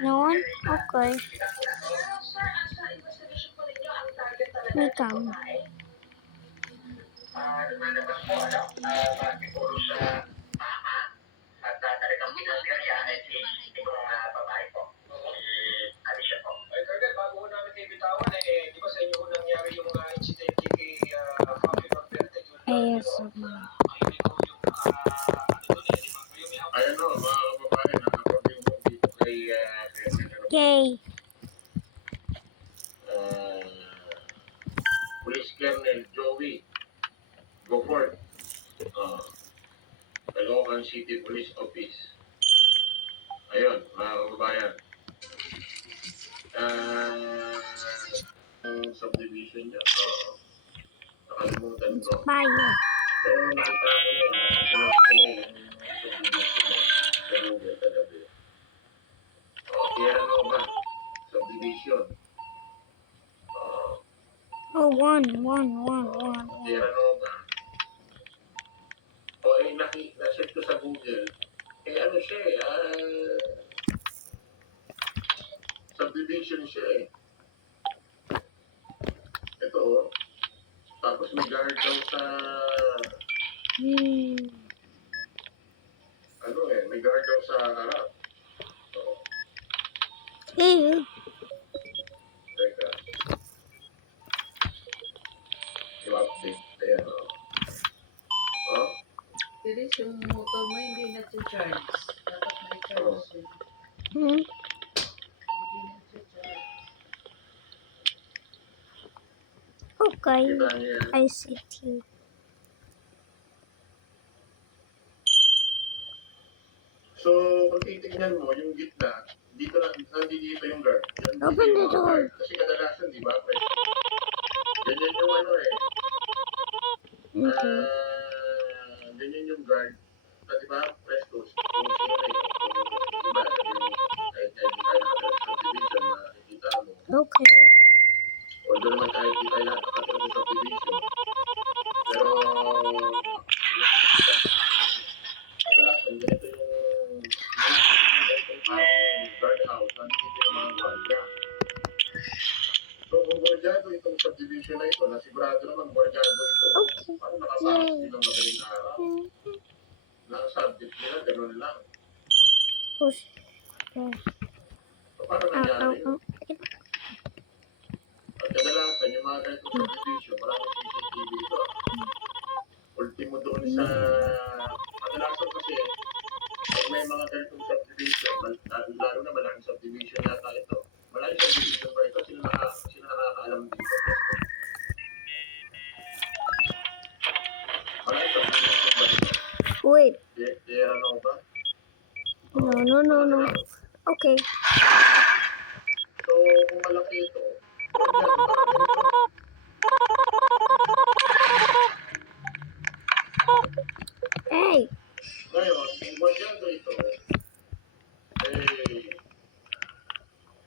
No one? Okay. May come. Ay, Colonel, bago ko namin kayo bitawan, di ba sa inyo ho nangyari yung incident kay Fabio Valverde? Yes. Ayan o, mga babae, nakapag-yung dito kay Yay. Police Colonel Joey Gofort, Caloocan City Police Office. Ayun, mga kababayan. Ang subdivision niya, nakalimutan ko. Bayo. Pero nakita ko yun, nakasunod ko na yung subdivision mo sa Google kagabi. Tierra Nova subdivision. Oh, one. Tierra Nova. Na-check ko sa Google. Ano siya subdivision siya Ito tapos may guard daw sa may guard daw sa harap. Hey. Teka. Yung update. Ayan Bilis yung motor mo hindi na-charge. Dapat may charge din. Hmm. Hindi na-charge. Okay. Kita niya yan. I see you. So, kung titignan mo, yung gitna, nandito yung guard. Open the Yung door. guard. Kasi kadalasan, di ba, pwesto. Ganyan yung Okay. ganyan yung guard. Di ba, pwesto. Kung sino na kahit di tayo nakatira sa subdivision, makikita mo. Okay. Although naman kahit di tayo nakatira sa subdivision. Pero, kadalasan, ganito yung guardhouse, nandito yung mga guardia. So, kung guardiado itong subdivision na ito, nasigurado naman guardiado ito. Okay. Parang nakapasok din ng madaling araw. Na ang subject nila, ganun lang. Push. Okay. So, parang nangyari yun. At kadalasan, yung mga ganitong subdivision, maraming CCTV ito. Ultimo doon sa... Kadalasan kasi, pag may mga ganitong subdivision, lalo na malaking subdivision yata ito. Malaking subdivision ba ito? Sino nakakaalam dito? Malaking subdivision ba ito? Wait. Tierra Nova? No. Okay. So, kung malaki ito, Hey. ngayon, kung guardiado ito,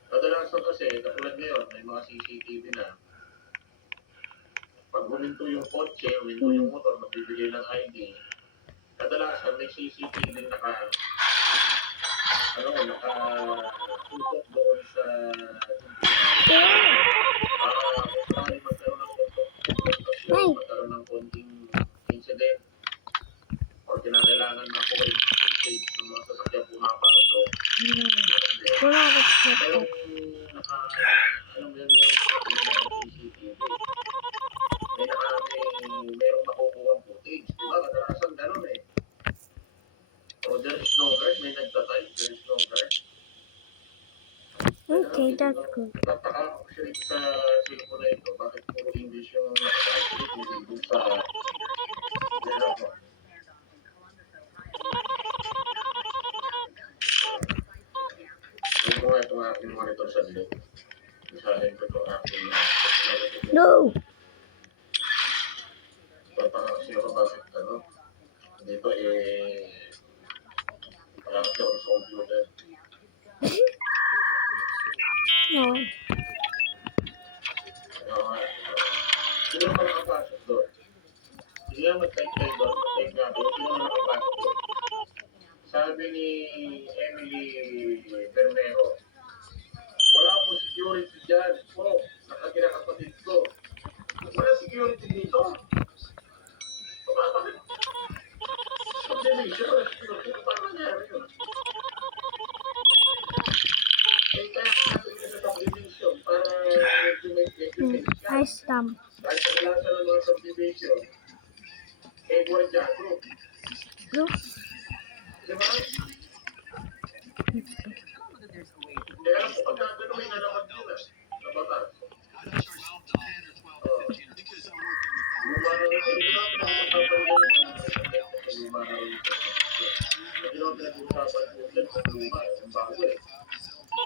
kadalasan kasi, katulad ngayon, may mga CCTV na. Pag huminto yung kotse, huminto yung motor, magbibigay ng ID, kadalasan may CCTV nakatutok doon sa para kung magkaroon ng konfrontasyon, magkaroon ng konting incident, or kinakailangan na po yung ng mga sasakyan pumapasok. Wala ka sa Merong CCTV. Merong makukuha footage. Diba? Kadalasan ganun So, there is no guard. May nagtatay. There is no guard. Okay, that's good. Nagtataka ako siya sa cellphone na ito. Bakit puro English yung nakasalit? Hindi doon sa... Ito nga itong aking monitor sa dito. Isahin ko itong aking... No. Kasi ako bakit dito parang siya sa computer. No. Sino naman nakapasok doon? Sige nga mag-type kayo doon. Mag-type nga doon. Sino naman nakapasok doon? sabi ni Emily Bermejo, wala po security dyan po, nakatira kapatid ko. Wala security dito. Bakit? Subdivision, wala security. Paano nangyari yun? Eh, kaya natin sa subdivision para medyo I stamp. dahil sa klasa ng mga subdivision, eh, gwardiya group. Look. Di ba? Kaya alam ko, pagka ganun may nalaman nila sa batas. Lumana rin. Hindi na pinag-usapan yan. Lumana rin. Hindi na pinag-usapan yan kung luma. Ang bago eh.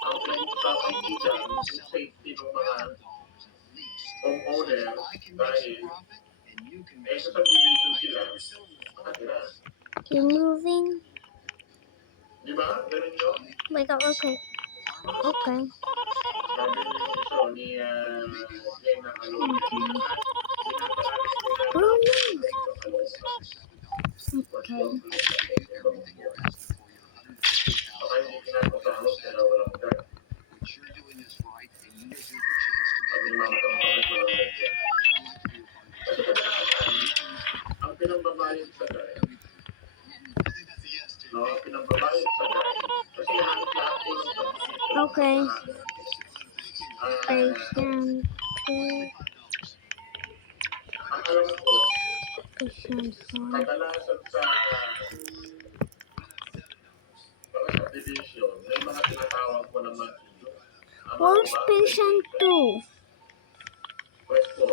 Ang pinag-usapan dyan, yung safety ng mga homeowner dahil sa subdivision sila, nakatira. You're moving. Di ba? Ganun yun. Wait, okay. Okay. Sabi niyo yung isa ni Jenna Alonso. Okay. Baka hindi pinapasahod pero walang guard. Sabi ni Mama Kamukaman ko lang yan. Kasi kadalasan, ang pinambabayad sa guard, no? Pinambabayad sa guard, kasi halos lahat po ng subdivision. Okay. I Ah, stand ang alam ko, patient on. kadalasan sa mga subdivision, may mga tinatawag ko naman dito. Where's patient 2? Pwesto.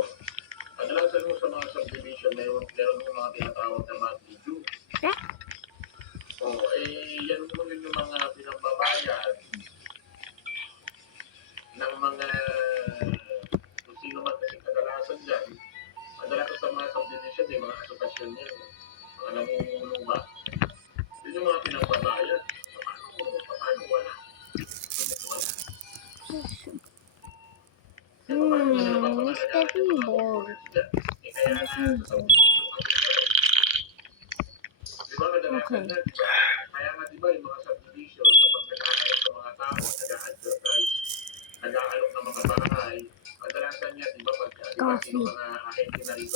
Kadalasan mo sa mga subdivision, meron mo mga tinatawag na monthly due. Yeah. O, yan mo rin yung mga pinambabayad ng mga kung sino man kasi kadalasan dyan. Kadalasan sa mga subdivision, may mga asosasyon yan. Mga namumulong ba? Yun yung mga pinambabayad. Paano wala? Wala. It's getting bored. Diba kadalasan na, diba? Kaya nga diba yung mga subdivision, kapag nag-aalok ng mga tao, nag-advertise, nag-aalok ng mga bahay, kadalasan niya, diba, pag sino mga ahente na rito,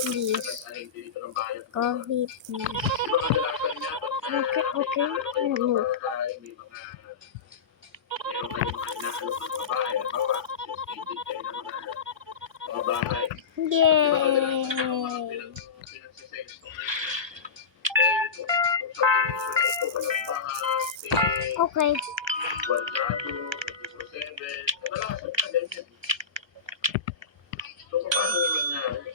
ahente dito ng bayan, diba? Coffee, please. Diba kadalasan niya, pag Okay. nag-aalok ng mga bahay, meron kayong mga inaalok ng mga bahay, bawa, since kayo ng mga bahay. Yay! Pinagsisales ko ngayon. Ito, itong subdivision na ito, Balagbahan, Okay. Guardado, 24/7, kadalasan na ganyan. So, paano yung nangyari?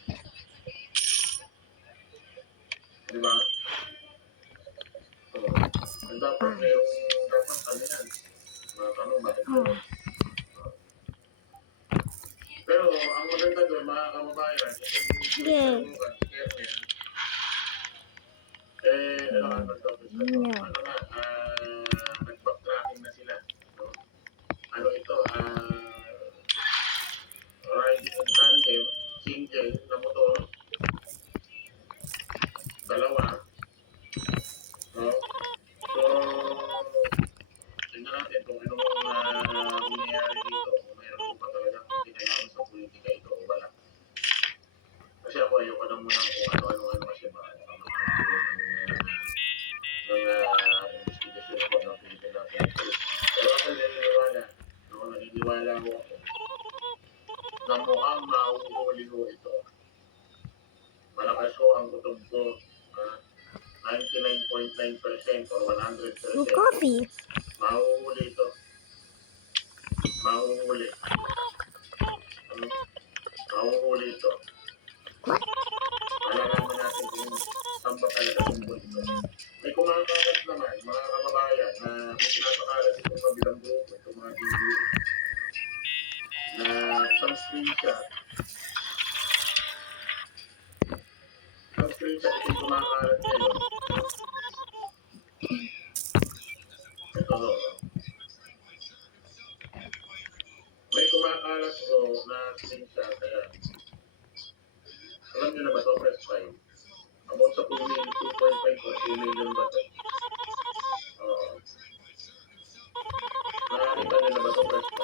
Di ba? So, ang dapat mayroong dapat ano yan. Mga tanong, bakit Oh. pero ang maganda doon, mga kababayan, Yeah. ano nga nag-double sa ito? Yeah. Ano nga, nag-backtracking na sila. No? Ano ito, riding in tandem, single na motor, dalawa. No? So, tingnan natin kung ano mangyayari dito, kung mayroon pa talagang kinailangan sa politika ito o wala. Kasi ako ayoko na muna kung ano-ano kasi mga investigasyon ako ng Philippine National Police. Pero ako naniniwala ako na mukhang mahuhuli ko ito. Malakas ko ang kutob ko, 99.9% or 100%. No coffee. Mahuhuli ito. Mahuhuli. Ano? Mahuhuli ito. Malalaman natin kung saan ba talaga tumbol ito. May kumakalat naman, mga kababayan, na may pinapakalat itong kabilang grupo, itong mga video, na isang screenshot itong kumakalat ngayon. Ito, may kumakalat ko na screenshot, kaya alam niyo na ba ito, press 5? About sa 2.5 o 2 million ba ito? Oo. nila ba ito press 5?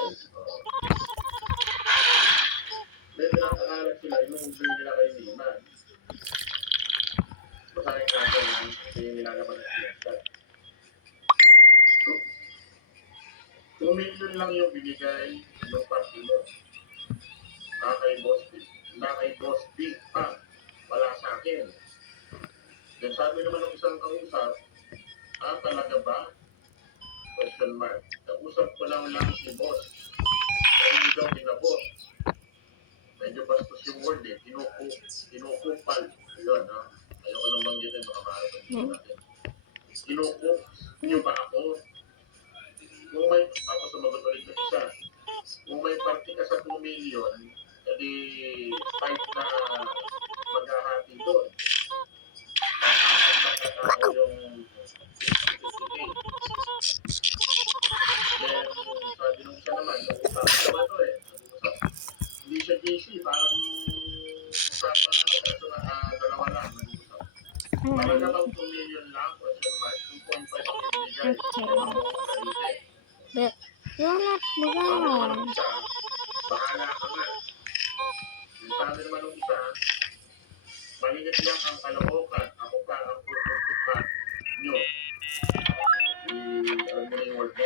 May pinapakalat sila, inuubay nila kay Lima. Basahin natin ang yung nilalaban ng fiesta. 2 million lang yung binigay ng party mo. Na kay Boss Big pa. Wala sa akin. Then sabi naman ng isang kausap, talaga ba? Question mark. Kausap ko lang si Boss. Kaya hindi daw tinabot. Medyo bastos yung word eh. Kinukupal. Yun, ha? Ayoko nang banggitin, baka maarapan natin. Kinukup niyo ba ako? Kung may, tapos sumagot ulit yung isa. Kung may party ka sa 2 million, edi 5 na maghahati doon. Tapos ako yung 50-50K. Then, sabi nung isa naman, nag-usap naman to eh. Nag-usap. Hindi siya JC, parang usapan kaso dalawa lang nag-usap. Talaga bang 2 million lang? Question mark. 2.5 ang ibigay. But you're not Sabi naman ng wrong. isa, bahala ka nga. Yung sabi naman ng isa, maliit lang ang kalokohan. Ako pa ang pupuputan nyo. Alam mo na yung word mo.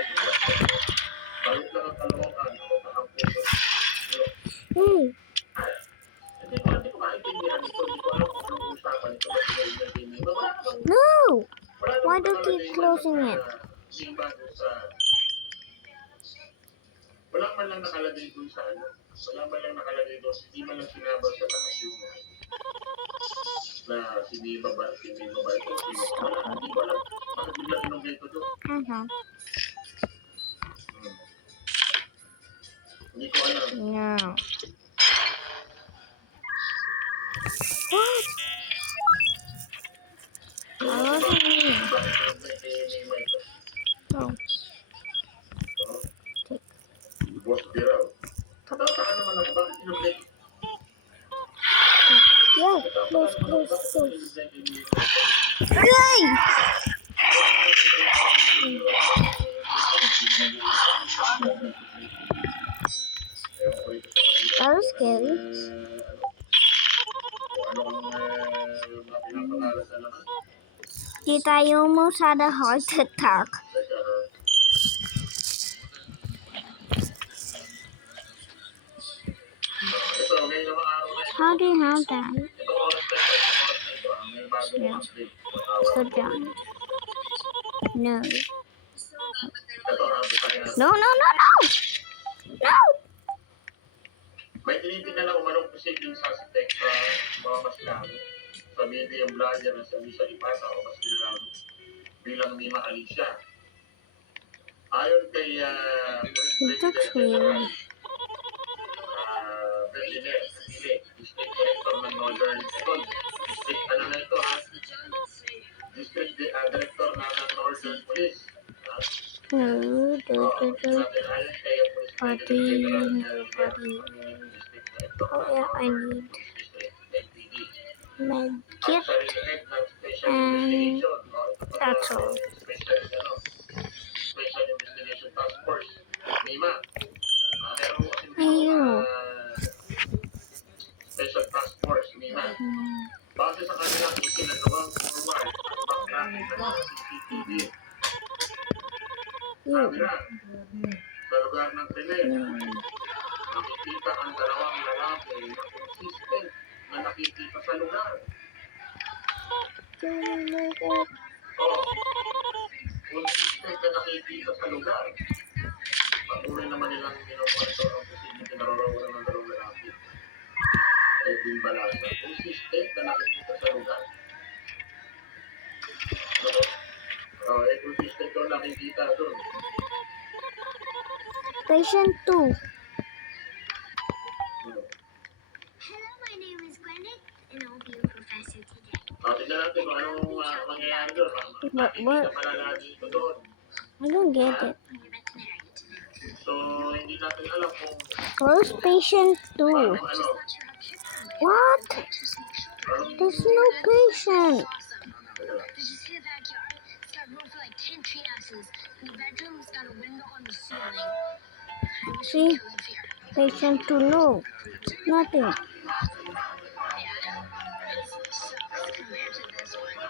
Maliit lang ang kalokohan. Ako pa ang pupuputan nyo. Hindi ko maintindihan ito. Hindi ko alam kung anong usapan ito. No! Wala Why naman do you keep nakalagay closing man it? Lima doon sa... Wala man lang nakalagay doon sa ano. Wala man lang nakalagay doon. Hindi man lang sinabaw sa taas yung na si Mima ba ito. Wala, hindi ko alam. Bakit bigla tinugay ko doon? Hindi ko alam. No. What? That wasn't me. Bakit tinugay kay Mima ito? Oh, Boss Biraw. Katataka naman ako. Bakit tinugay? yeah, close, close, close. Hey! That was scary. Tita, you almost had a heart attack. How do you have that? Yeah. Good job. No. No, no, no, no! No! May tinitingnan na umanong posibleng suspect sa mga maslang sa medium blogger na sa Lisa Ipasa o mas kilalang bilang Mima Alicia. Ayon kay That's weird. Berliner, District Director ng Northern District, ano na ito ha? District Director na ng Northern Police. No, Ayon kay Party, Oh yeah, I need med kit and that's all. Special Investigation Task Force. Mima, meron mo kasi Ayun. Special Task Force, Mima. Base sa kanilang isinagawang formal at backtracking ng mga CCTV. Camera sa lugar ng krimen. Nakikita ang dalawang lalaki na consistent na nakikita sa lugar. Consistent na nakikita sa lugar. Patuloy naman nilang minumonitor ang posibleng kinaroroonan ng dalawang lalaki. Edwin Balasa. Consistent na nakikita sa lugar. Consistent doon nakikita doon. Patient 2. Hello, my name is Gwyneth, and I'll be your professor today. Tignan natin kung anong mangyayari doon. But what? Nakikita pala natin ito doon. I don't get it. I'm your veterinarian today. So, hindi natin alam kung Where's patient 2? ano. Not sure how to prepare. What? Just make sure. There's no patient. Awesome. Did you see the backyard? It's got room for like 10 tree houses. The bedroom's got a window on the ceiling. I wish See? we could live here. Patient 2, no. Nothing. Yeah, it sucks compared to this one.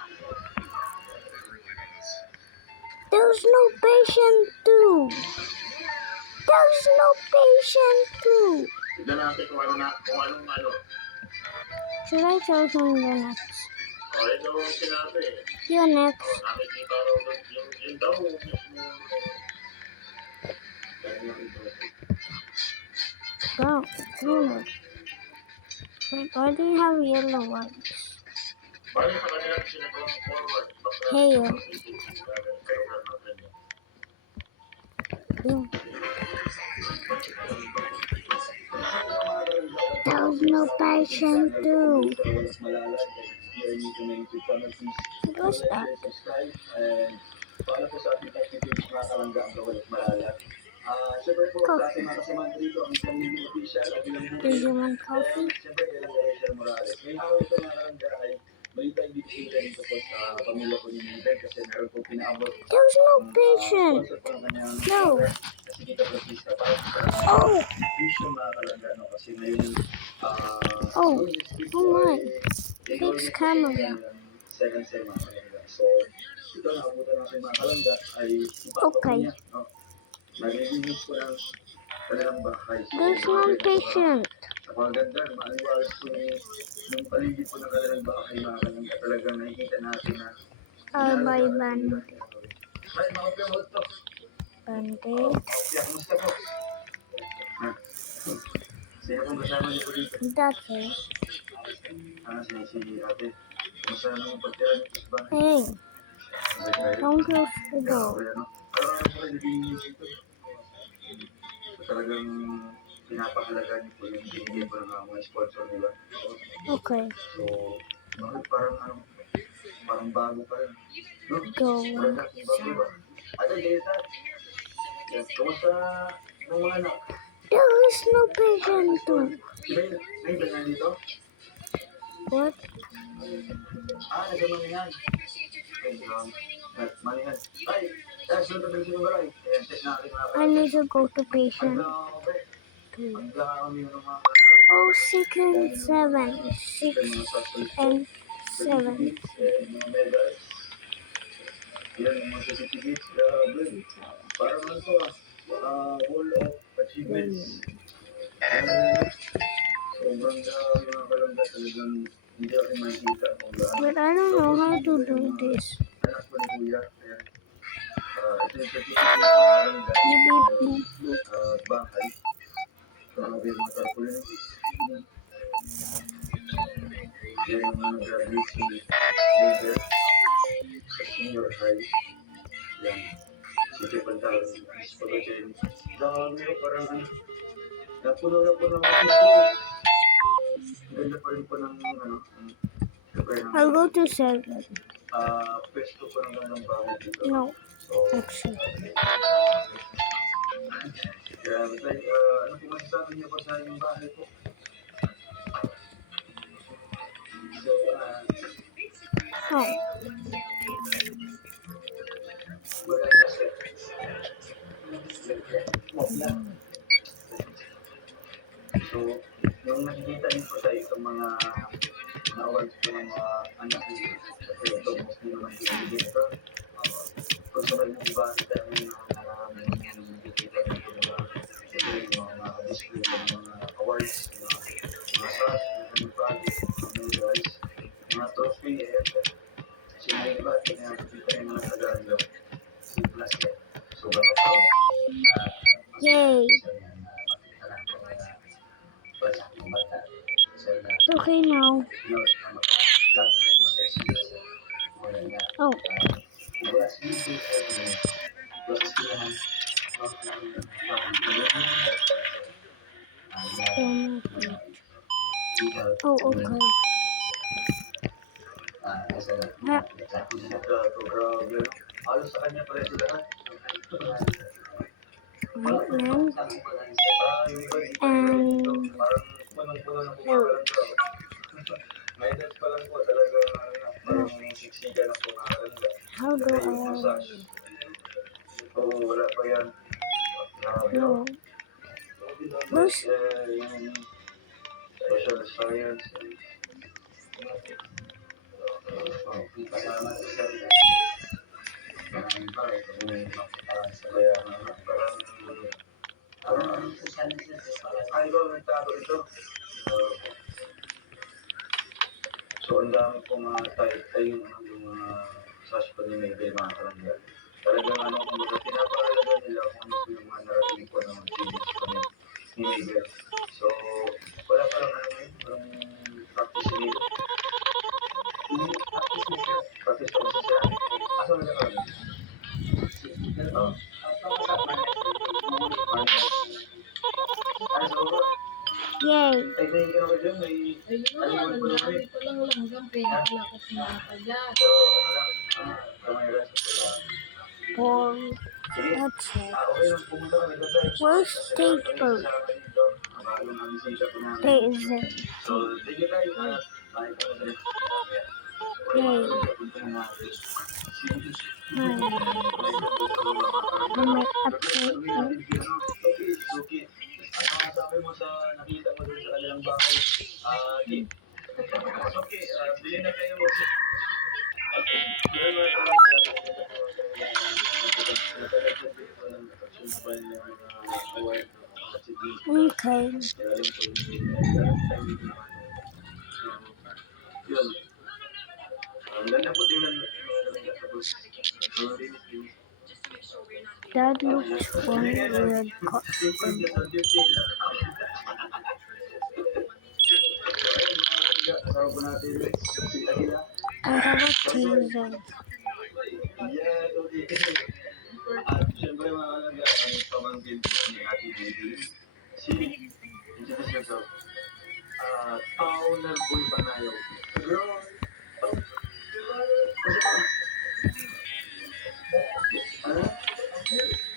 There's no patient 2. There's no patient 2. Tignan natin kung anong ano. Should I show him the next? Ito ang sinabi. Here next. Nakikita raw doon yung daw mismo. Go. Bruno. Wait, why do you have yellow ones? Bali sa kanilang sinagawang forward. Hail. Yeah. There's no patient 2. What was that? Para po sa ating activities mga kalangga ang gawin at malalat. Siyempre po, sa ating mga kasamahan dito, ang isang mini official o bilang Do you want coffee? siyempre kailang Rachel Morales. Ngayon ako ito mga kalangga ay may ibigay dito po sa pamilya ko ni Mildred kasi meron po pinaabot There's no patient. sponsor po ng kanyang No. kasi kita Francisca para po sa Oh. vision mga kalangga no? Kasi ngayon Oh. this week Oh my. ay Fix camera. second sem mga kalangga. So, ito nakabutan natin mga kalangga ay Okay. niya, no? Nag-release ko ng kanilang bahay. So, There's no patient. napakaganda, maaliwalas ko yung paligid po ng kanilang bahay mga kalangga. Talagang nakikita natin na I'll buy bandit. ay, mga piyamot to. Bandit. Kaya, kumusta po? Ha? Sino pong kasama niyo po dito? That's it. Si ate. Kumusta naman pagtira niyo po sa bahay? Hey, Okay, tayo. don't close the door. Okay, ano? Parang ako nagiging dito. Talagang pinapahalaga niyo po yung binigay po ng mga sponsor nila. Okay, So, bakit parang ano, parang bago pa rin. No? go. Parang dating bago ba? Ate, Jessa. Yes, kumusta ng mga anak? There is no patient 2. May ganyan dito? What? Nagmanihan. Nagmanihan. Ay, guys, doon tayo sa baray. Check natin mga I need to go to patient 2. kami ng mga Oh, 6 and 7. 6 and 7. mga medals. Yan, mga certificates. Grabe. Parang ano to wall of achievements. Sobrang dami mga kalangga talagang hindi ako makikita kung gaano. But I don't know how to do this. Anak ko ni Kuya. Ayan. Ito yung certificate ng kalangga. Bahay. Grabe mga tarpaulin. Yan yung mga graduation level sa senior high. Yan. Sige, pantalan. Pagkain. Dami ko parang ano. Napuno na po ng office. Ganda pa rin po ng ano. I'll go to 7. Pwesto po ng ganang bahay dito. No, So, actually. kaya ano po masasabi niyo po sa inyong bahay po? So, Oh, wala na siya. So, yung nakikita niyo po sa itong mga awards po ng mga anak niyo, kasi ito, mostly naman yung dito. Kung sabay mo ba, kita namin na nakikita dito mga display ng mga awards, mga stars, mga projects, mga medals, mga trophy, sinayin ba, pinakikita yung mga taga-ano, si Plastic. So, baka proud. yay. It's okay now. Oh, oh, okay. Ha, Halos sa kanya pala sila. wait lang. Guidance pa lang po talaga parang siksikan na po nakalanda. How do I... Oo, pa yan. No. Who's Yung social science. Kasama sa sarili. Ang iba, sa bayaran na parang ay, ikaw nagtago ito. So, ang dami pong ay yung mga sash pa ni Miguel, mga karanggan. Talagang kumbaga, pinapahalaga nila kung ano po yung mga narating po ng achievements pa ni Miguel. So, wala parang parang practice ni practice pa kasi siya. Asa mo siya karanggan? Oo. Ay, sa baba. yay? Ay, thank you naman dyan. May Ayun, nagdami ko lang hanggang pinapalakot na ka dyan. so, kamay rest. Or Sige. that's it. Okay lang pumunta kami doon. Where's state boat? There is it. So, thank you guys. Bye. Yay. On my update. Suki. Ano sabi mo sa nakita mo doon sa kanilang bahay? Di. Okay, bilhin na kayo mo. Okay. Yun. Ang ganda po tingnan. That looks fun. Red costume. I have a taser. Siyempre mahalaga ang pamangkin ni Ate Baby. Introduce yourself. Tao na boy panayaw. Girl,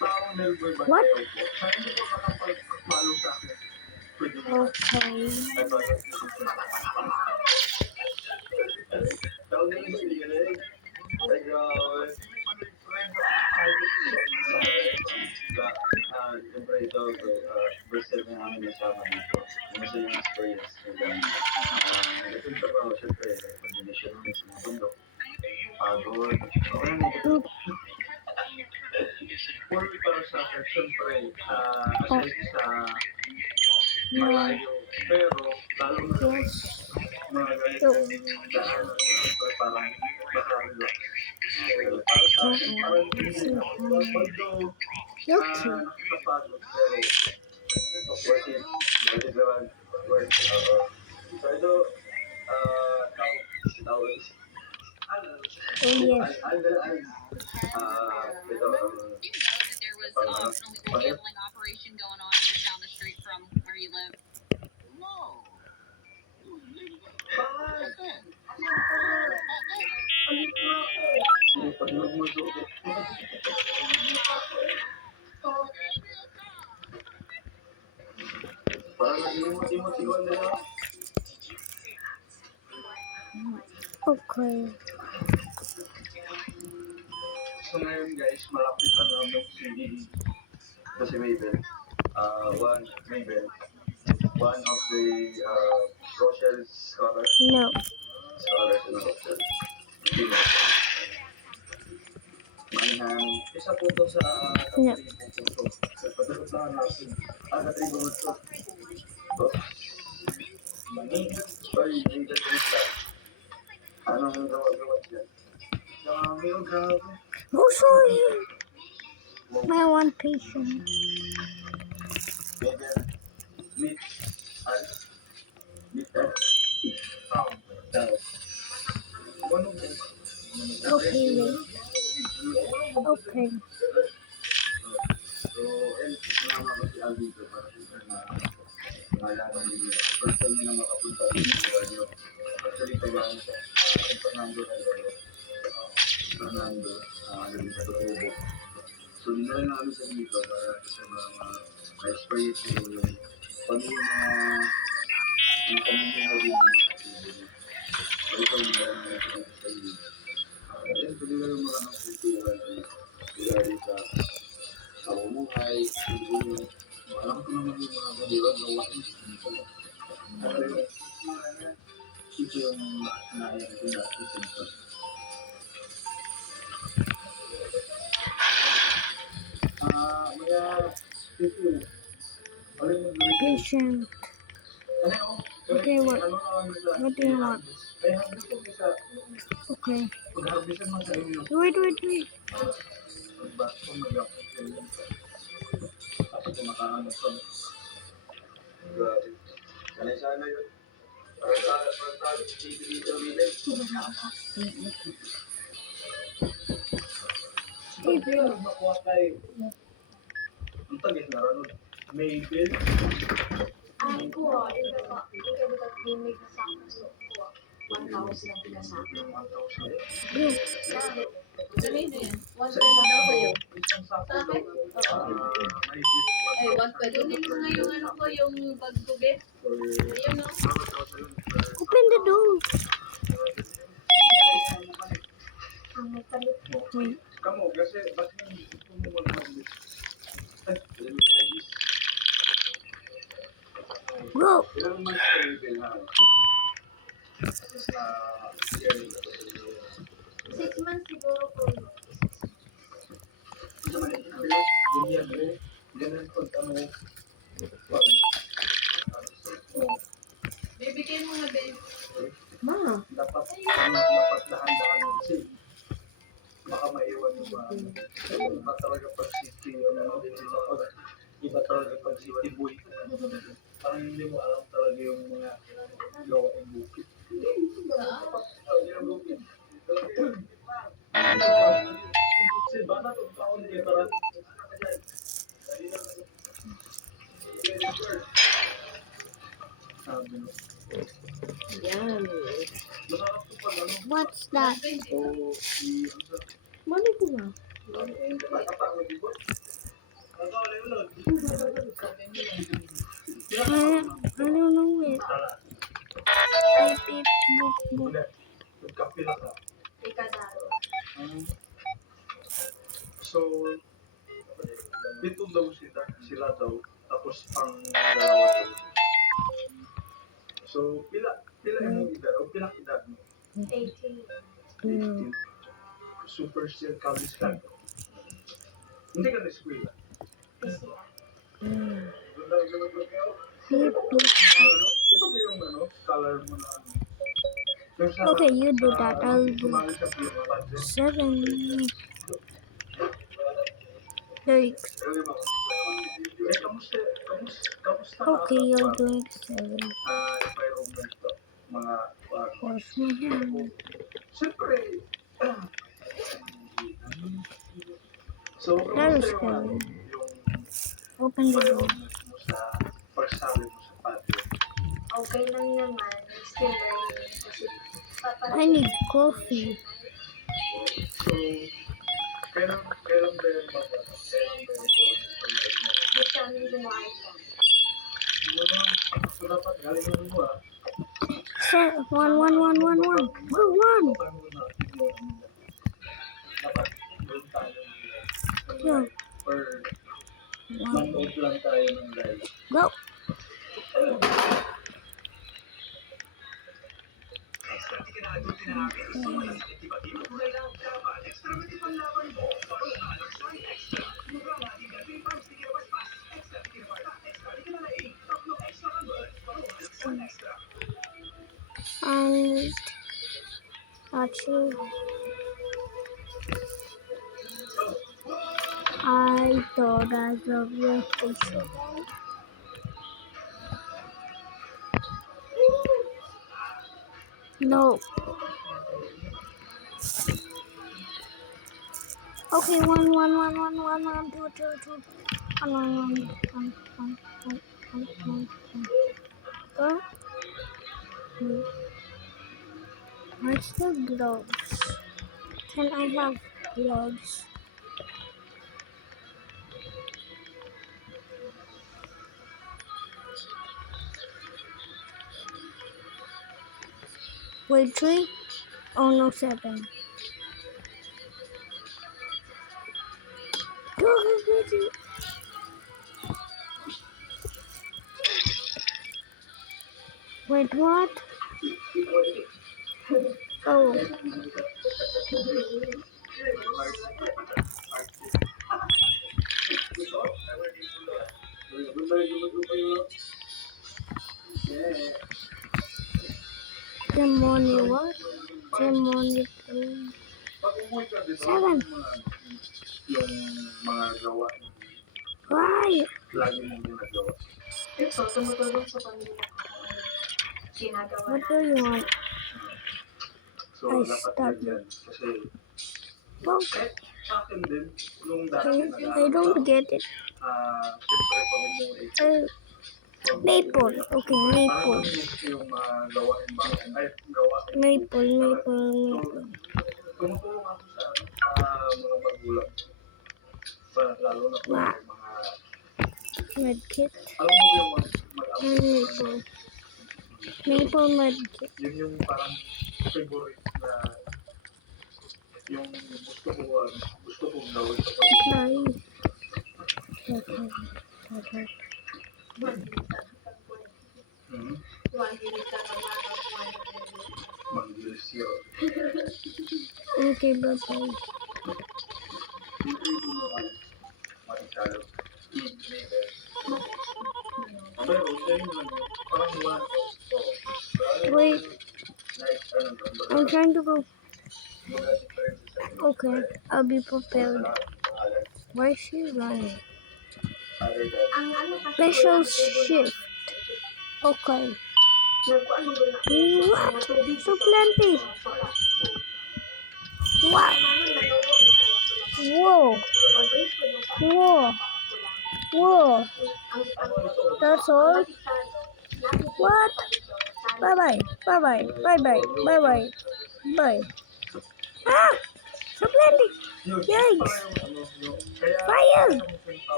tao na boy panayaw. What? Saan hindi ko makapag-follow sa akin? Okay. Tao na boy, galing. Ay, grabe. Siyempre ito, first time na namin nasama dito. Ano yung experience nila? Itong trabaho, siyempre, pag-initial namin sa mga bundok. Pagod. Full para sa akin, siyempre, aside sa malayo, pero lalo na mga ganitong daan, siyempre parang makarelax. Para sa akin, parang although Okay. nakakapagod, pero worth it. Worth it naman. Worth it. So ito, tao is Oh yes. ito, Do you know that there was an illegal gambling operation going on just down the street from where you live? pag nagmuso ko. Parang nag-imot-imot si Wanda na. Okay. So ngayon guys, malapit na namin si Mabel. One of the Rochelle scholars No. in Rochelle. Manihan, isa po to sa No. sa pagkakataon natin. Katribunod to. Mani, oy, hindi ka sa anong gawa-gawa dyan? Dami yung grabe. Oh sorry. My one patient. Mabel, meet, Okay, wait. Okay. So, and sinama ko si Alvito para sa malaman niyo. First time niya na makapunta dito sa inyo. Actually, tagaan siya. Fernando Calvero. Fernando, galing sa Tutubo. So, dinala namin sa dito para sa mga experience niyo yung pag yung mga pamilya na rin ng Tutubo. So, ito yung dinala namin sa dito. Ayun, pwede na yung mga kultura regarding sa ay alam ko naman yung mga baliwan na wain. Pero ito yung naiyan ko dati sa mga ito. Alin mo Patient. Okay, what do you want? ay hanggang po sa Okay. pag-harbisan mo sa inyo. Wait. Ba, kung mag-apos kayo. Tapos kumakahanap ka. Grabe. Sanay-sana yun. Para sa dito nila. Pero makuha tayo. Ang tagis na rin. May bill. Ay, kuha. Ikaw ba yung may kasama sa kuha? 1,000 ang pinasama. 1,000. Sabihin na yan. 120 daw sa'yo. Isang sako Sa akin? daw. Oo. May bill. Ay, 120. Kunin mo nga yung ano ko, yung bag ko, be. Ayun, no? Open the door. Ang may palit po. Wait. Kamu, kasi bakit gusto mo mag-bill? Ay, ilan mo tayo? Go. Ilang months ka yung bill na? Yearly. 6 months siguro po. Ganyan po kamo. Bibigay mo nga, be. Dapat dahan-dahan kasi baka maiwan yung mga iba talaga pag city iba talaga pag city boy. Parang hindi mo alam talaga yung mga gawain bukid. Kasi ba na itong taon kayo parang sabi mo. Yan. Masarap ko pag ano. What's that? O Mali ko nga. I don't know it. Beep, boop. Nagkape na ka. Ikadaro. So, dito daw sila daw, tapos ang dalawa daw. So, pila yung edad, o pila edad mo? 18. 18. Super still college ka. Hindi ka na-eskwela. PCI. Ganda ba kayo? Beep, boop. Ito ba yung color mo na yung sa- Okay, you do that. I'll do sumali sa blue budget. 7. Like, Kamusta okay, you're doing 7. environment to? Mga Wash my hands. siyempre, so, That was kamusta scary. yung Open the door. environment mo sa pagsabi mo sa patio? Okay lang naman. Still learning. Kasi I need coffee. So, kailan ba yung di kami gumawa ka. so, dapat galing mo Set 1. Go 1. dapat doon tayo Yeah. or 1. manood lang tayo ng live. Go. And actually, I thought as a vacation. No. Okay, 1, 2. 1. Go. Where's the gloves? Can I have gloves? Wait, 3? Oh no, 7. Go. What? Oh. Demoni what? Demoni 3. Pag umuwi ka, di ba? 7. Yung mga gawa ng Why? lagi mong ginagawa. Ito, tumutulong sa pamilya ko. Ginagawa What do you want? So, Ay, dapat stop. ganyan. Kasi, Well, sa akin din, nung dati I don't get it. siyempre pag umuwi, Maple. Okay, maple. yung gawain ba? Ay, gawain. Maple. Tumutulong ako sa mga magulang. Lalo na po Wow. yung mga, Medkit. alam mo yung mag-abot. Maple medkit. Yun yung parang favorite na yung gusto kong gawin sa pamilya. Nice. Okay. Mag-gilis yun. Okay, bye-bye. Masyado. Pero, sa'yo lang yun. Parang one Wait, I'm trying to go. Okay, I'll be prepared. Why is she running? Special shift. Okay. What? So plenty. What? Whoa. That's all? What? Bye. Bye. Ah! So plenty. Yikes. Fire.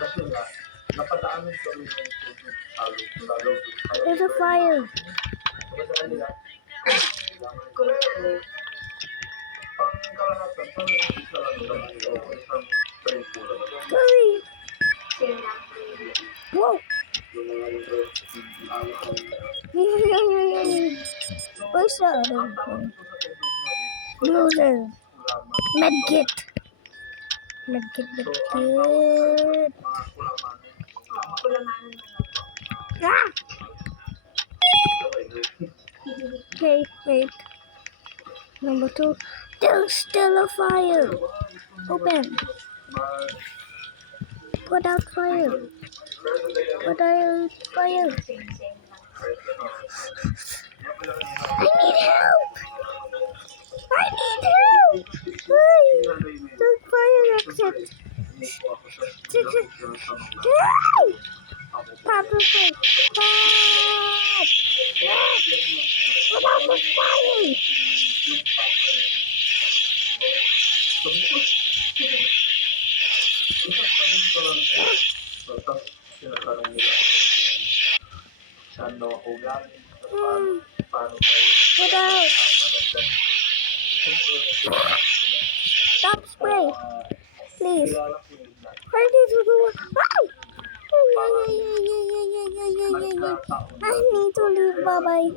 Kasi nga, napadaanan kami ng lalo. There's a fire. Hurry. Whoa. Where's the other one? Loser. Medkit. Ah! Okay, wait. Number 2. There's still a fire. Open. Put out fire. I need help. The fire exit. Papa, stop. What about the fire? What else? Stop spray. Please. I need to go. I need to leave. Bye-bye.